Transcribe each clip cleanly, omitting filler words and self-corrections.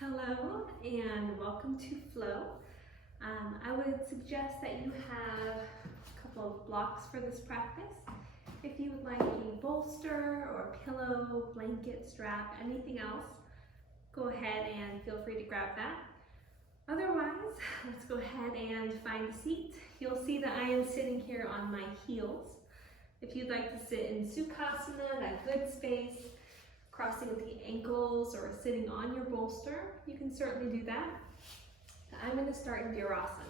Hello and welcome to Flow. I would suggest that you have a couple of blocks for this practice. If you would like a bolster or pillow, blanket, strap, anything else, go ahead and feel free to grab that. Otherwise, let's go ahead and find a seat. You'll see that I am sitting here on my heels. If you'd like to sit in Sukhasana, that good space, crossing at the ankles or sitting on your bolster, you can certainly do that. I'm going to start in Virasana.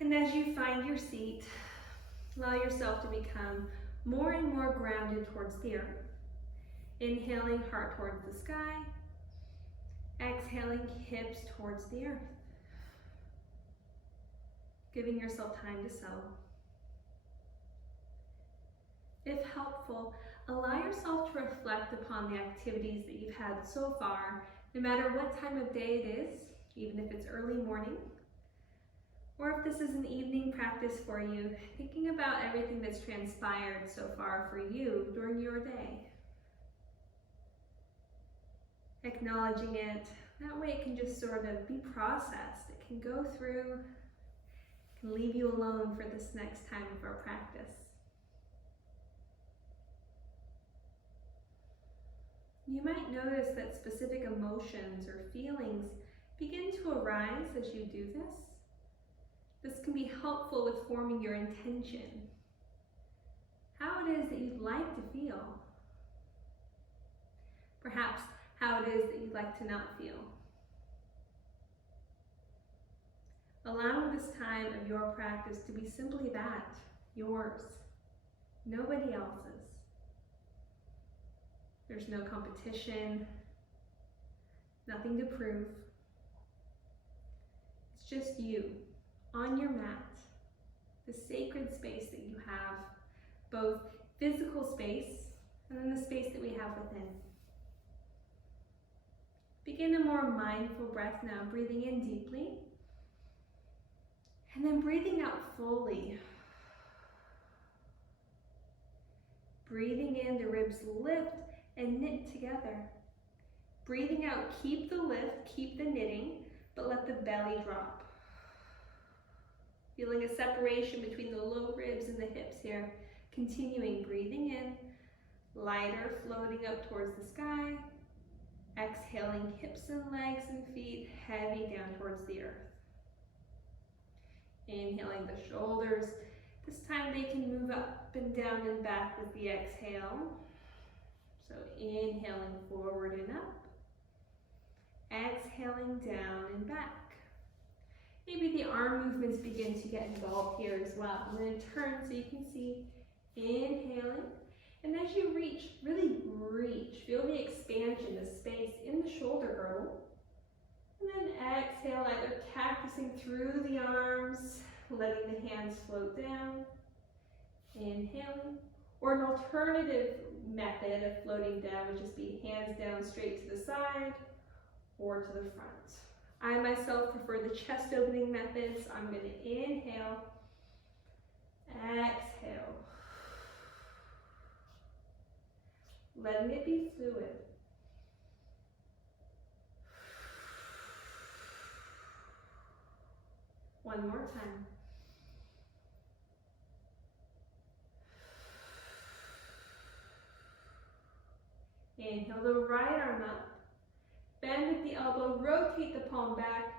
And as you find your seat, allow yourself to become more and more grounded towards the earth. Inhaling, heart towards the sky. Exhaling, hips towards the earth. Giving yourself time to settle. If helpful, allow yourself to reflect upon the activities that you've had so far, no matter what time of day it is, even if it's early morning, or if this is an evening practice for you, thinking about everything that's transpired so far for you during your day. Acknowledging it, that way it can just sort of be processed. It can go through, it can leave you alone for this next time of our practice. You might notice that specific emotions or feelings begin to arise as you do this. This can be helpful with forming your intention. How it is that you'd like to feel. Perhaps how it is that you'd like to not feel. Allowing this time of your practice to be simply that, yours, nobody else's. There's no competition, nothing to prove. It's just you, on your mat, the sacred space that you have, both physical space and then the space that we have within. Begin a more mindful breath now, breathing in deeply, and then breathing out fully. Breathing in, the ribs lift and knit together. Breathing out, keep the lift, keep the knitting, but let the belly drop. Feeling a separation between the low ribs and the hips here. Continuing, breathing in, lighter, floating up towards the sky. Exhaling, hips and legs and feet heavy down towards the earth. Inhaling the shoulders. This time they can move up and down and back with the exhale. So inhaling forward and up, exhaling down and back. Maybe the arm movements begin to get involved here as well. I'm going to turn so you can see, inhaling, and as you reach, really reach. Feel the expansion, the space in the shoulder girdle. And then exhale, either cactusing through the arms, letting the hands float down, inhaling. Or an alternative method of floating down would just be hands down straight to the side or to the front. I myself prefer the chest opening method, so I'm going to inhale, exhale, letting it be fluid. One more time. Inhale the right arm up, bend at the elbow, rotate the palm back,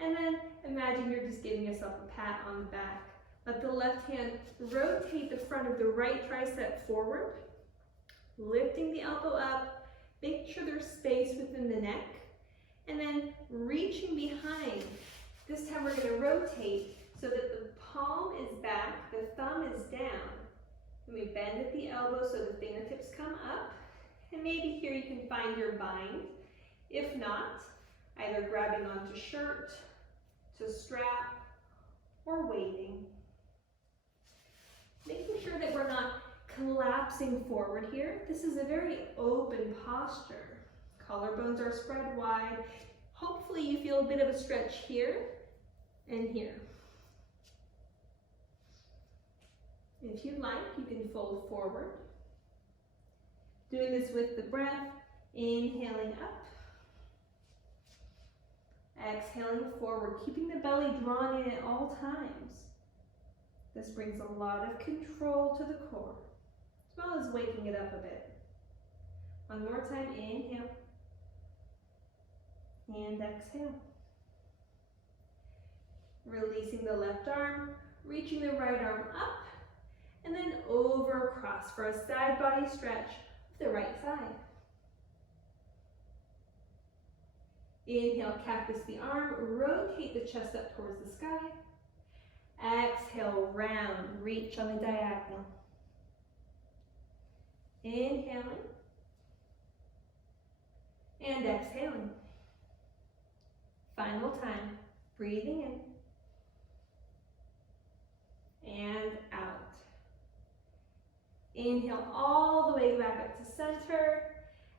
and then imagine you're just giving yourself a pat on the back. Let the left hand rotate the front of the right tricep forward, lifting the elbow up, making sure there's space within the neck, and then reaching behind. This time we're going to rotate so that the palm is back, the thumb is down. And we bend at the elbow so the fingertips come up. And maybe here you can find your bind. If not, either grabbing onto shirt, to strap, or waiting. Making sure that we're not collapsing forward here. This is a very open posture. Collarbones are spread wide. Hopefully you feel a bit of a stretch here and here. If you'd like, you can fold forward. Doing this with the breath, inhaling up, Exhaling forward, keeping the belly drawn in at all times. This brings a lot of control to the core, as well as waking it up a bit. One more time, inhale, and exhale. Releasing the left arm, reaching the right arm up, and then over across for a side body stretch with the right side. Inhale, cactus the arm, rotate the chest up towards the sky. Exhale, round, reach on the diagonal. Inhaling, and exhaling. Final time, breathing in, and out. Inhale all the way back up to center.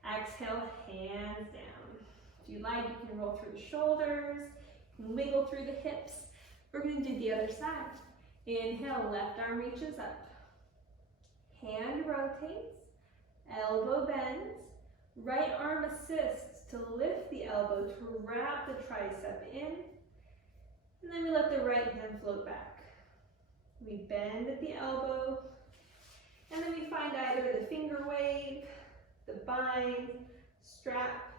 Exhale, hands down. If you like, you can roll through the shoulders, you can wiggle through the hips. We're going to do the other side. Inhale, left arm reaches up. Hand rotates, elbow bends, right arm assists to lift the elbow to wrap the tricep in, and then we let the right hand float back. We bend at the elbow, and then we find either the finger wave, the bind, strap,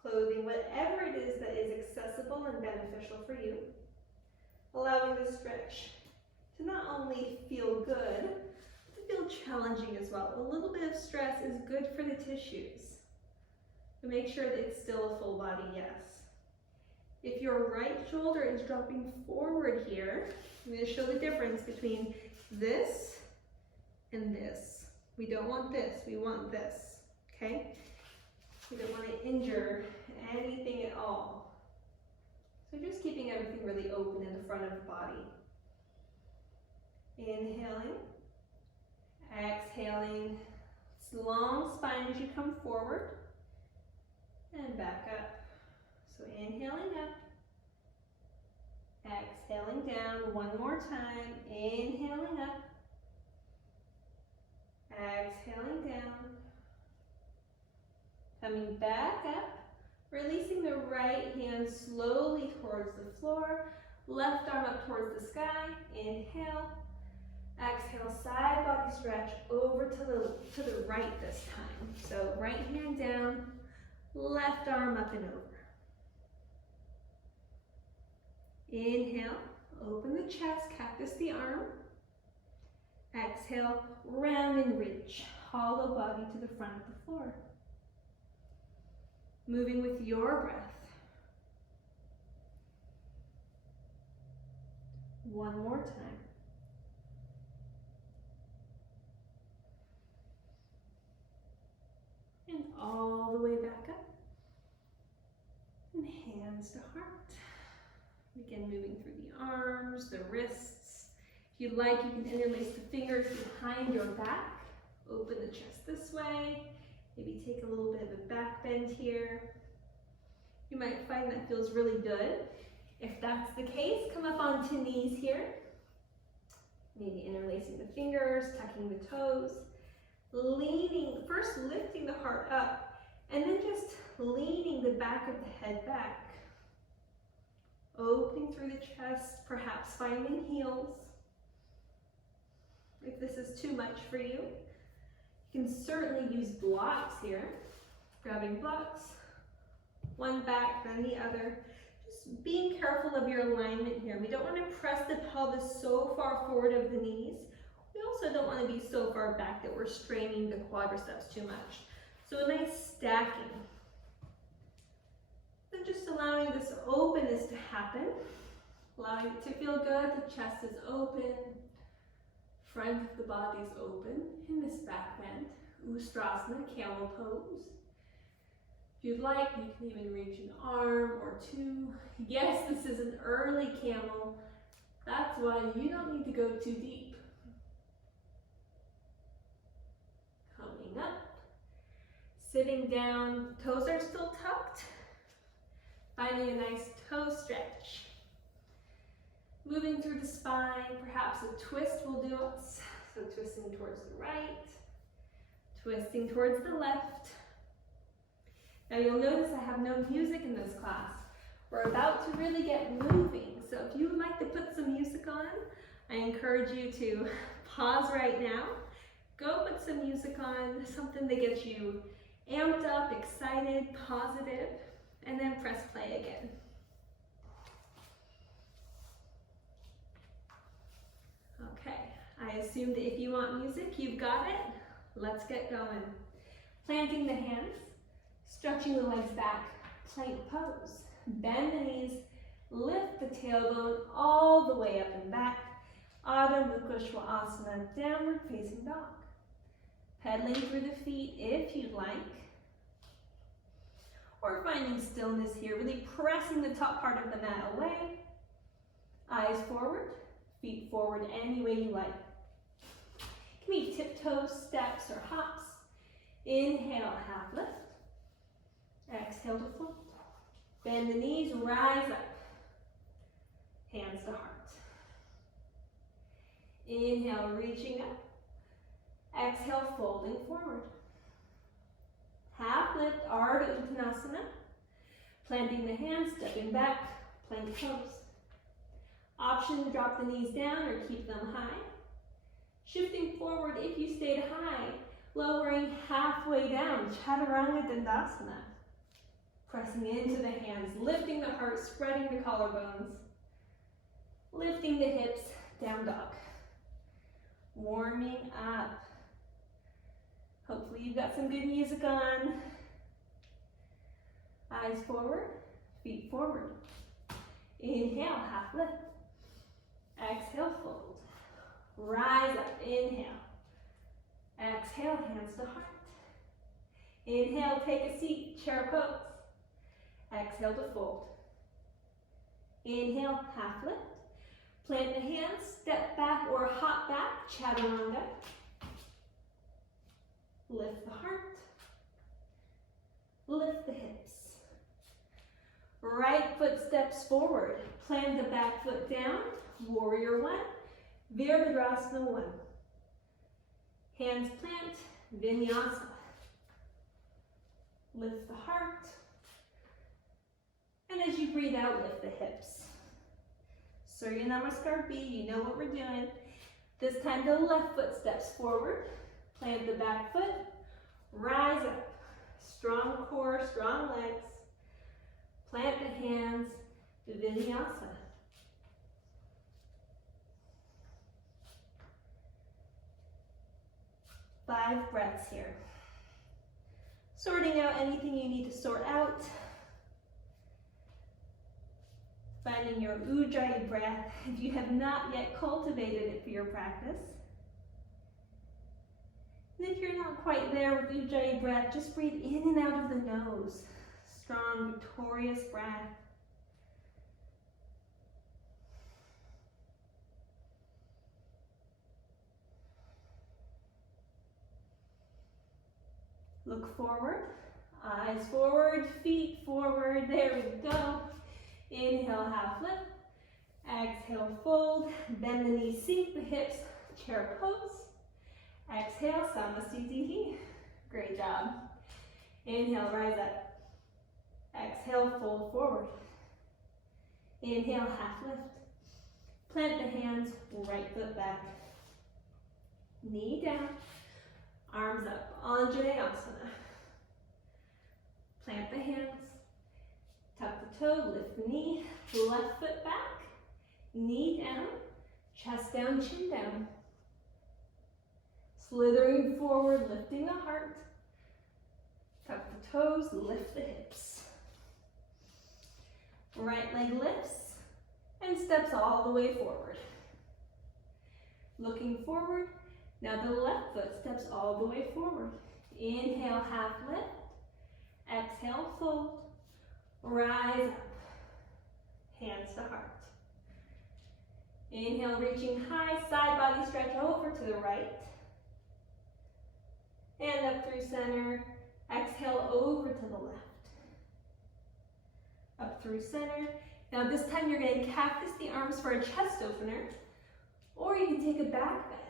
clothing, whatever it is that is accessible and beneficial for you, allowing the stretch to not only feel good, but to feel challenging as well. A little bit of stress is good for the tissues. To make sure that it's still a full body yes. If your right shoulder is dropping forward here, I'm going to show the difference between this and this. We don't want this, we want this, okay? We don't want to injure anything at all. So just keeping everything really open in the front of the body. Inhaling, exhaling, long spine as you come forward, and back up. So inhaling up, exhaling down, one more time, inhaling up, exhaling down, coming back up, releasing the right hand slowly towards the floor, left arm up towards the sky, inhale, exhale, side body stretch over to the right this time. So right hand down, left arm up and over. Inhale, open the chest, cactus the arm. Exhale, round and reach, hollow body to the front of the floor. Moving with your breath. One more time. And all the way back up. And hands to heart. Begin moving through the arms, the wrists. If you'd like, you can interlace the fingers behind your back. Open the chest this way. Maybe take a little bit of a back bend here. You might find that feels really good. If that's the case, come up onto knees here. Maybe interlacing the fingers, tucking the toes. Leaning, first lifting the heart up, and then just leaning the back of the head back. Opening through the chest, perhaps finding heels. If this is too much for you, you can certainly use blocks here. Grabbing blocks, one back, then the other. Just being careful of your alignment here. We don't want to press the pelvis so far forward of the knees. We also don't want to be so far back that we're straining the quadriceps too much. So a nice stacking. Then just allowing this openness to happen. Allowing it to feel good. The chest is open. Front of the body is open in this back bend. Ustrasana, camel pose. If you'd like, you can even reach an arm or two. Yes, this is an early camel. That's why you don't need to go too deep. Coming up. Sitting down, toes are still tucked. Finding a nice toe stretch. Moving through the spine, perhaps a twist will do it. So twisting towards the right, twisting towards the left. Now you'll notice I have no music in this class. We're about to really get moving, so if you would like to put some music on, I encourage you to pause right now, go put some music on, something that gets you amped up, excited, positive, and then press play again. Okay, I assume that if you want music, you've got it. Let's get going. Planting the hands, stretching the legs back, plank pose. Bend the knees, lift the tailbone all the way up and back. Adho Mukha Svanasana, downward facing dog. Pedaling through the feet if you'd like. Or finding stillness here, really pressing the top part of the mat away. Eyes forward, feet forward any way you like. It can be tiptoes, steps, or hops. Inhale, half lift. Exhale to fold. Bend the knees, rise up. Hands to heart. Inhale, reaching up. Exhale, folding forward. Half lift, Ardha Uttanasana. Planting the hands, stepping back, plank pose. Option to drop the knees down or keep them high. Shifting forward if you stayed high, lowering halfway down, Chaturanga Dandasana. Pressing into the hands, lifting the heart, spreading the collarbones. Lifting the hips, down dog. Warming up. Hopefully you've got some good music on. Eyes forward, feet forward. Inhale, half lift. Exhale, fold. Rise up, inhale. Exhale, hands to heart. Inhale, take a seat, chair pose. Exhale to fold. Inhale, half lift. Plant the hands, step back or hop back, Chaturanga. Lift the heart. Lift the hips. Right foot steps forward. Plant the back foot down, warrior one, Virabhadrasana one. Hands plant, vinyasa. Lift the heart. And as you breathe out, lift the hips. Surya Namaskar B, you know what we're doing. This time the left foot steps forward. Plant the back foot, rise up. Strong core, strong legs. Plant the hands, vinyasa. Five breaths here. Sorting out anything you need to sort out. Finding your Ujjayi breath if you have not yet cultivated it for your practice. And if you're not quite there with Ujjayi breath, just breathe in and out of the nose. Strong, victorious breath. Look forward, eyes forward, feet forward. There we go. Inhale, half lift. Exhale, fold. Bend the knees, sink the hips, chair pose. Exhale, Samasthiti. Great job. Inhale, rise up. Exhale, fold forward. Inhale, half lift. Plant the hands, right foot back. Knee down, arms up, Anjaneyasana. Plant the hands, tuck the toe, lift the knee, left foot back, knee down, chest down, chin down. Slithering forward, lifting the heart. Tuck the toes, lift the hips. Right leg lifts and steps all the way forward. Looking forward, now the left foot steps all the way forward. Inhale, half lift. Exhale, fold. Rise up. Hands to heart. Inhale, reaching high, side body stretch over to the right. And up through center. Exhale, over to the left. Up through center. Now this time you're going to cactus the arms for a chest opener, or you can take a back bend.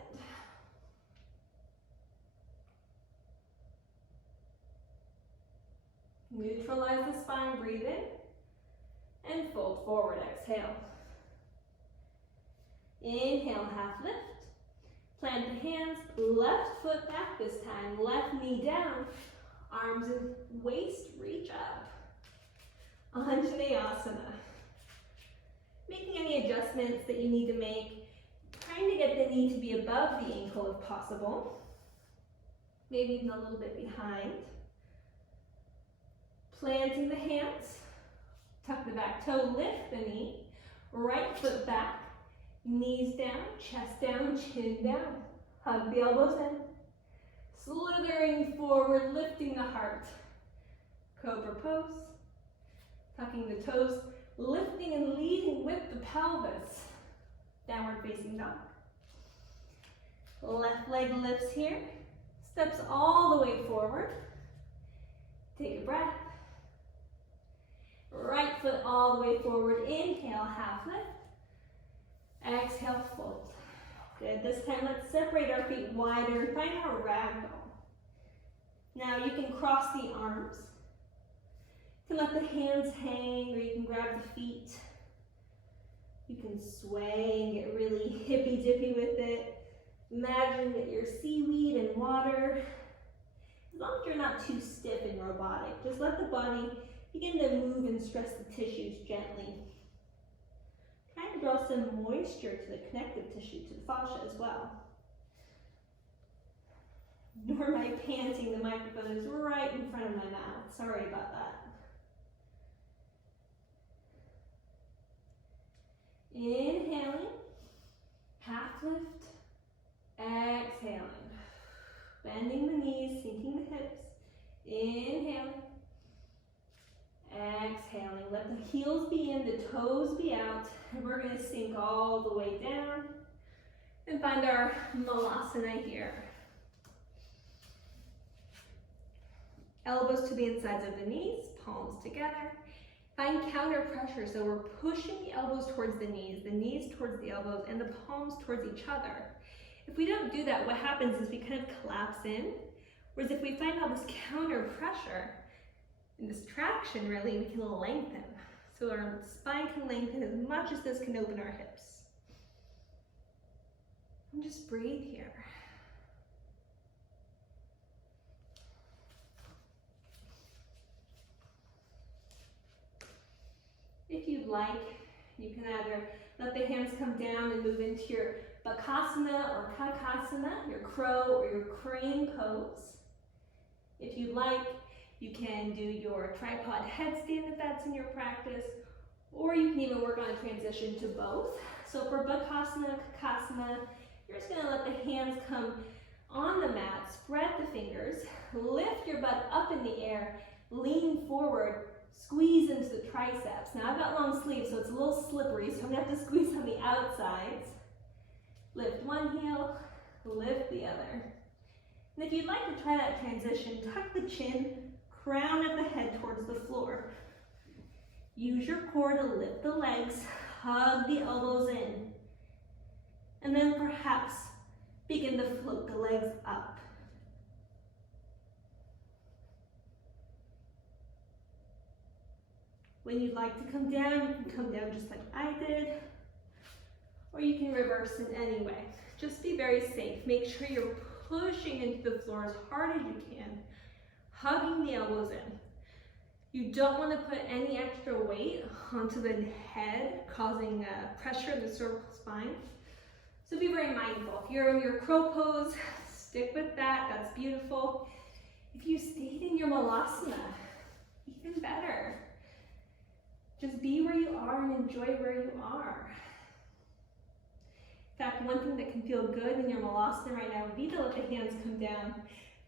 Neutralize the spine, breathe in, and fold forward, exhale. Inhale, half lift. Plant the hands, left foot back this time, left knee down, arms and waist reach up. Anjaneyasana. Making any adjustments that you need to make, trying to get the knee to be above the ankle if possible, maybe even a little bit behind. Planting the hands, tuck the back toe, lift the knee, right foot back, knees down, chest down, chin down. Hug the elbows in. Slithering forward, lifting the heart. Cobra pose. Tucking the toes, lifting and leading with the pelvis. Downward facing dog. Left leg lifts here. Steps all the way forward. Take a breath. Right foot all the way forward. Inhale, half lift. Exhale, fold. Good. This time, let's separate our feet wider and find our ragdoll. Now you can cross the arms. You can let the hands hang, or you can grab the feet. You can sway and get really hippy-dippy with it. Imagine that you're seaweed and water. As long as you're not too stiff and robotic, just let the body begin to move and stress the tissues gently. Trying to draw some moisture to the connective tissue, to the fascia as well. Nor am I panting, the microphone is right in front of my mouth. Sorry about that. Inhaling, half lift, exhaling. Bending the knees, sinking the hips. Inhaling, exhaling. Let the heels be in, the toes be out. And we're going to sink all the way down and find our malasana here. Elbows to the insides of the knees, palms together. Find counter pressure, so we're pushing the elbows towards the knees towards the elbows, and the palms towards each other. If we don't do that, what happens is we kind of collapse in, whereas if we find all this counter pressure, and this traction really, we can lengthen. So our spine can lengthen as much as this can open our hips. And just breathe here. If you'd like, you can either let the hands come down and move into your bakasana or kakasana, your crow or your crane pose. If you'd like, you can do your tripod headstand if that's in your practice, or you can even work on a transition to both. So for bakasana, kakasana, you're just gonna let the hands come on the mat, spread the fingers, lift your butt up in the air, lean forward, squeeze into the triceps. Now I've got long sleeves, so it's a little slippery, so I'm gonna have to squeeze on the outsides. Lift one heel, lift the other. And if you'd like to try that transition, tuck the chin, crown of the head towards the floor. Use your core to lift the legs, hug the elbows in. And then perhaps begin to float the legs up. When you'd like to come down, you can come down just like I did, or you can reverse in any way. Just be very safe. Make sure you're pushing into the floor as hard as you can, hugging the elbows in. You don't want to put any extra weight onto the head, causing pressure in the cervical spine. So be very mindful. If you're in your crow pose, stick with that. That's beautiful. If you stayed in your malasana, even better. Just be where you are and enjoy where you are. In fact, one thing that can feel good in your malasana right now would be to let the hands come down.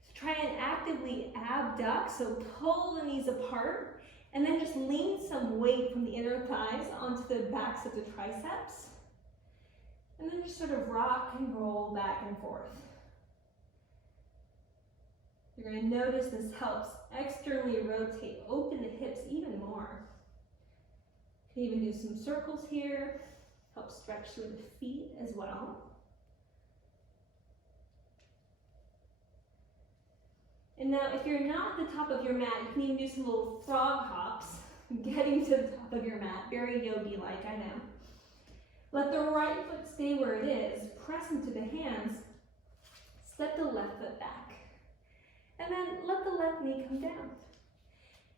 So try and actively abduct, so pull the knees apart, and then just lean some weight from the inner thighs onto the backs of the triceps. And then just sort of rock and roll back and forth. You're going to notice this helps externally rotate, open the hips even more. You can even do some circles here, help stretch through the feet as well. And now if you're not at the top of your mat, you can even do some little frog hops. getting to the top of your mat, very yogi-like, I know. Let the right foot stay where it is, press into the hands, step the left foot back, and then let the left knee come down.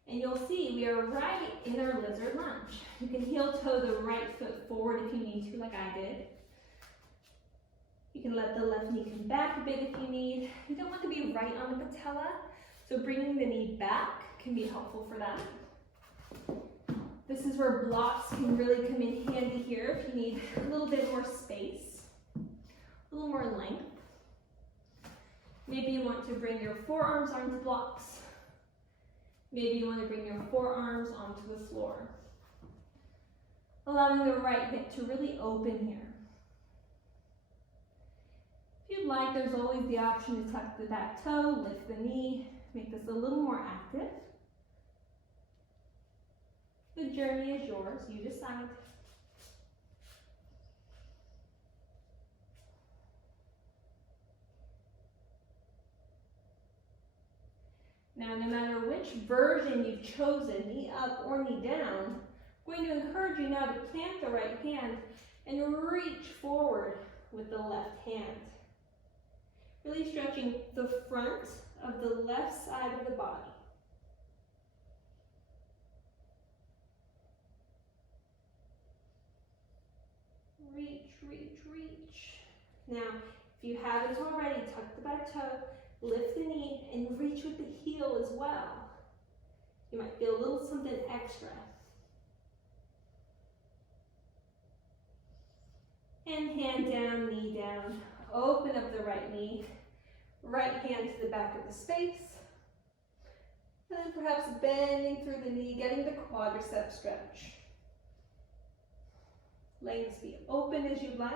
And you'll see we are right in our lizard lunge. You can heel toe the right foot forward if you need to, like I did. You can let the left knee come back a bit if you need. You don't want to be right on the patella, so bringing the knee back can be helpful for that. This is where blocks can really come in handy here if you need a little bit more space, a little more length. Maybe you want to bring your forearms onto blocks. Maybe you want to bring your forearms onto the floor. Allowing the right hip to really open here. If you'd like, there's always the option to tuck the back toe, lift the knee, make this a little more active. The journey is yours, you decide. Now, no matter which version you've chosen, knee up or knee down, I'm going to encourage you now to plant the right hand and reach forward with the left hand. Really stretching the front of the left side of the body. Reach, reach, reach. Now, if you haven't already, tuck the back toe, lift the knee, and reach with the heel as well. You might feel a little something extra. And hand down, knee down. Open up the right knee. Right hand to the back of the space. And then perhaps bending through the knee, getting the quadricep stretch. Legs be open as you like.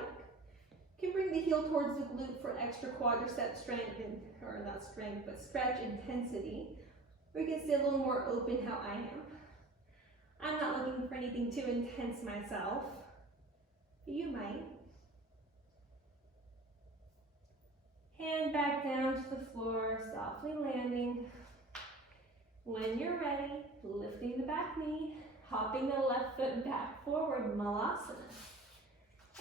You can bring the heel towards the glute for extra quadricep strength, or not strength, but stretch intensity. Or you can stay a little more open how I am. I'm not looking for anything too intense myself, but you might. Hand back down to the floor, softly landing. When you're ready, lifting the back knee, hopping the left foot back forward, malasana.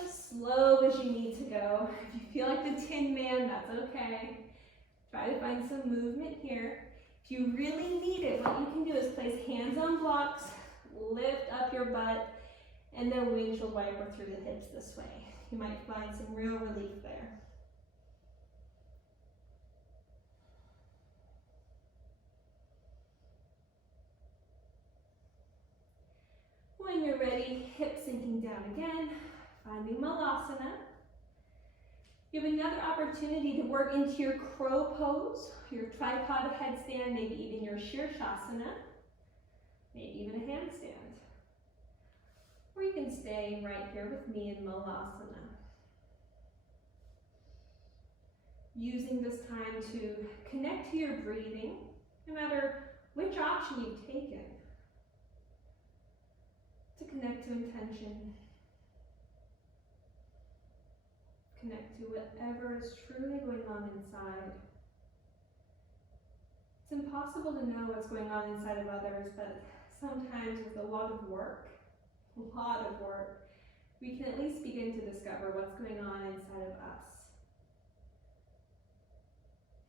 As slow as you need to go. If you feel like the Tin Man, that's okay. Try to find some movement here. If you really need it, what you can do is place hands on blocks, lift up your butt, and then windshield wiper through the hips this way. You might find some real relief there. When you're ready, hips sinking down again, finding malasana. You have another opportunity to work into your crow pose, your tripod headstand, maybe even your shirshasana, maybe even a handstand. Or you can stay right here with me in malasana. Using this time to connect to your breathing, no matter which option you've taken. To connect to intention. Connect to whatever is truly going on inside. It's impossible to know what's going on inside of others, but sometimes with a lot of work, we can at least begin to discover what's going on inside of us.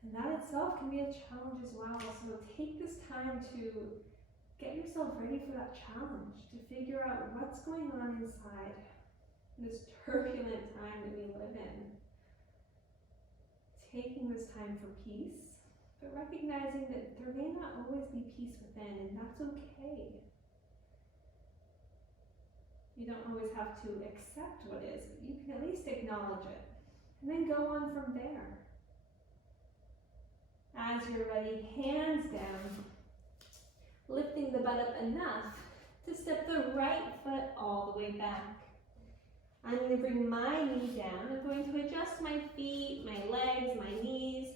And that itself can be a challenge as well, so take this time to get yourself ready for that challenge, to figure out what's going on inside in this turbulent time that we live in. Taking this time for peace, but recognizing that there may not always be peace within, and that's okay. You don't always have to accept what is, but you can at least acknowledge it, and then go on from there. As you're ready, hands down, lifting the butt up enough to step the right foot all the way back. I'm going to bring my knee down. I'm going to adjust my feet, my legs, my knees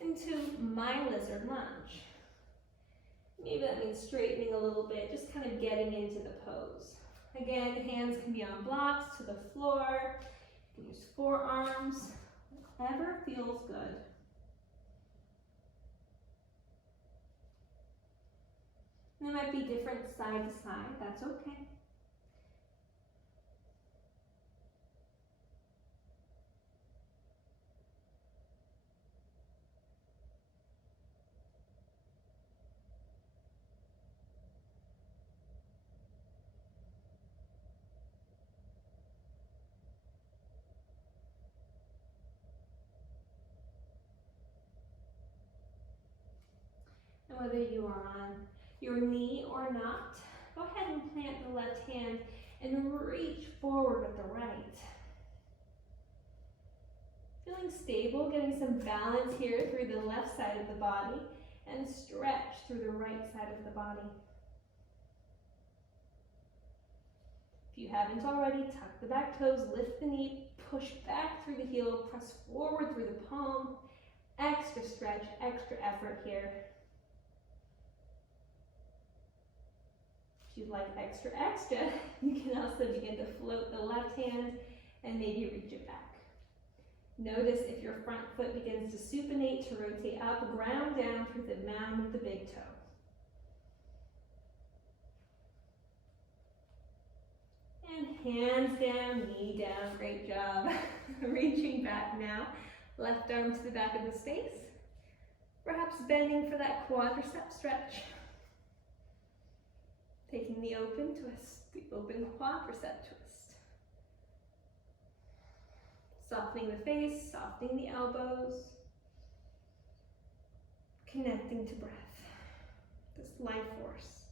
into my lizard lunge. Maybe that means straightening a little bit, just kind of getting into the pose. Again, hands can be on blocks to the floor. You can use forearms, whatever feels good. And it might be different side to side, that's okay. And whether you are on your knee or not, go ahead and plant the left hand and reach forward with the right. Feeling stable, getting some balance here through the left side of the body and stretch through the right side of the body. If you haven't already, tuck the back toes, lift the knee, push back through the heel, press forward through the palm. Extra stretch, extra effort here. If you'd like extra, you can also begin to float the left hand and maybe reach it back. Notice if your front foot begins to supinate, to rotate up, ground down through the mound of the big toe. And hands down, knee down, great job. Reaching back now, left arm to the back of the space. Perhaps bending for that quadricep stretch. Taking the open twist, the open quadricep twist. Softening the face, softening the elbows. Connecting to breath, this life force.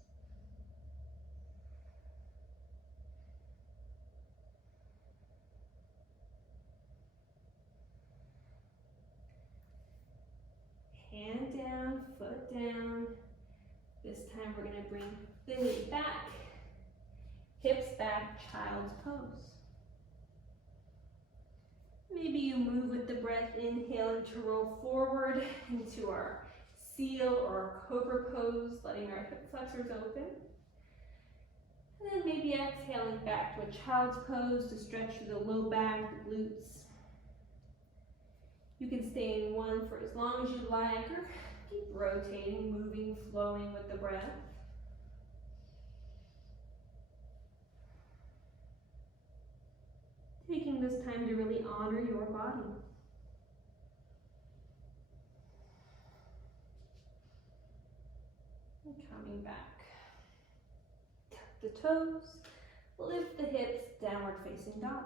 Hand down, foot down. This time we're going to bring the knee back, hips back, child's pose. Maybe you move with the breath, inhaling to roll forward into our seal or our cobra pose, letting our hip flexors open. And then maybe exhaling back to a child's pose to stretch through the low back, the glutes. You can stay in one for as long as you like, or keep rotating, moving, flowing with the breath. Taking this time to really honor your body. And coming back. Tuck the toes, lift the hips, downward facing dog.